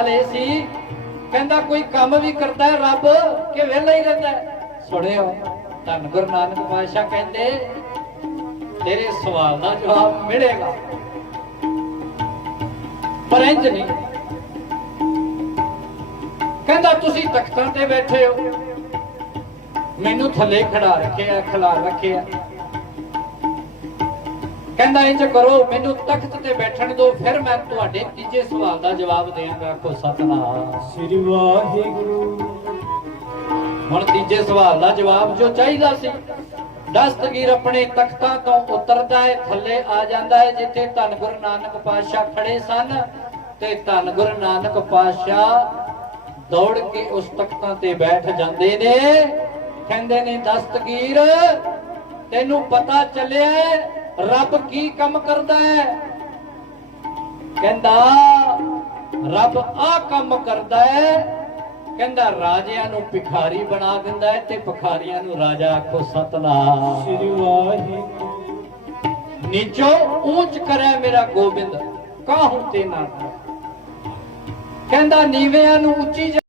ਹਲੇ ਸੀ, ਕਹਿੰਦਾ ਕੋਈ ਕੰਮ ਵੀ ਕਰਦਾ ਹੈ ਰੱਬ, ਕਿ ਵਿਹਲਾ ਹੀ ਰਹਿੰਦਾ ਸੁਣਿਓ, ਧੰਨ ਗੁਰੂ ਨਾਨਕ ਪਾਤਸ਼ਾਹ ਕਹਿੰਦੇ, ਤੇਰੇ ਸਵਾਲ ਦਾ ਜਵਾਬ ਮਿਲੇਗਾ। ਪਰ ਇੰਜ ਨਹੀਂ। ਕਹਿੰਦਾ, ਤੁਸੀਂ ਤਖਤਾਂ ਤੇ ਬੈਠੇ ਹੋ। ਮੈਨੂੰ ਥੱਲੇ ਖੜਾ ਰੱਖਿਆ ਖਿਲਾ ਰੱਖਿਆ। ਕਹਿੰਦਾ ਇੰਜ ਕਰੋ ਮੈਨੂੰ ਤਖਤ ਤੇ ਬੈਠਣ ਦਿਓ ਫਿਰ ਮੈਂ ਤੁਹਾਡੇ ਤੀਜੇ ਸਵਾਲ ਦਾ ਜਵਾਬ ਦੇਵਾਂਗਾ। ਕੋ ਸਤਨਾਮ। ਸ੍ਰੀ ਵਾਹਿਗੁਰੂ। ਹੁਣ ਤੀਜੇ ਸਵਾਲ ਦਾ ਜਵਾਬ ਜੋ ਚਾਹੀਦਾ ਸੀ ਦਸਤਗੀਰ ਆਪਣੇ ਤਖਤਾਂ ਤੋਂ ਉਤਰਦਾ ਹੈ ਥੱਲੇ ਆ ਜਾਂਦਾ ਹੈ ਜਿੱਥੇ ਧੰਨ ਗੁਰੂ ਨਾਨਕ ਪਾਤਸ਼ਾਹ ਖੜੇ ਸਨ ਤੇ ਧੰਨ ਗੁਰੂ ਨਾਨਕ ਪਾਤਸ਼ਾਹ ਦੌੜ ਕੇ ਉਸ ਤਖਤਾਂ ਤੇ ਬੈਠ ਜਾਂਦੇ ਨੇ। ਕਹਿੰਦੇ ਨੇ ਦਸਤਗੀਰ ਤੈਨੂੰ ਪਤਾ ਚੱਲਿਆ ਰੱਬ ਕੀ ਕੰਮ ਕਰਦਾ ਹੈ? ਕਹਿੰਦਾ ਰੱਬ ਆ ਕੰਮ ਕਰਦਾ ਹੈ। ਕਹਿੰਦਾ ਰਾਜਿਆਂ ਨੂੰ ਭਿਖਾਰੀ ਬਣਾ ਦਿੰਦਾ ਹੈ ਤੇ ਭਿਖਾਰੀਆਂ ਨੂੰ ਰਾਜਾ ਆਖੋ ਸਤਨਾਮ। ਸ੍ਰੀ ਵਾਹਿਗੁਰੂ। ਨੀਚੋ ਉੱਚ ਕਰੇ ਮੇਰਾ ਗੋਬਿੰਦ ਕਾਹੂ ਤੇ ਨਾ ਕਹਿੰਦਾ ਨੀਵਿਆਂ ਨੂੰ ਉੱਚੀ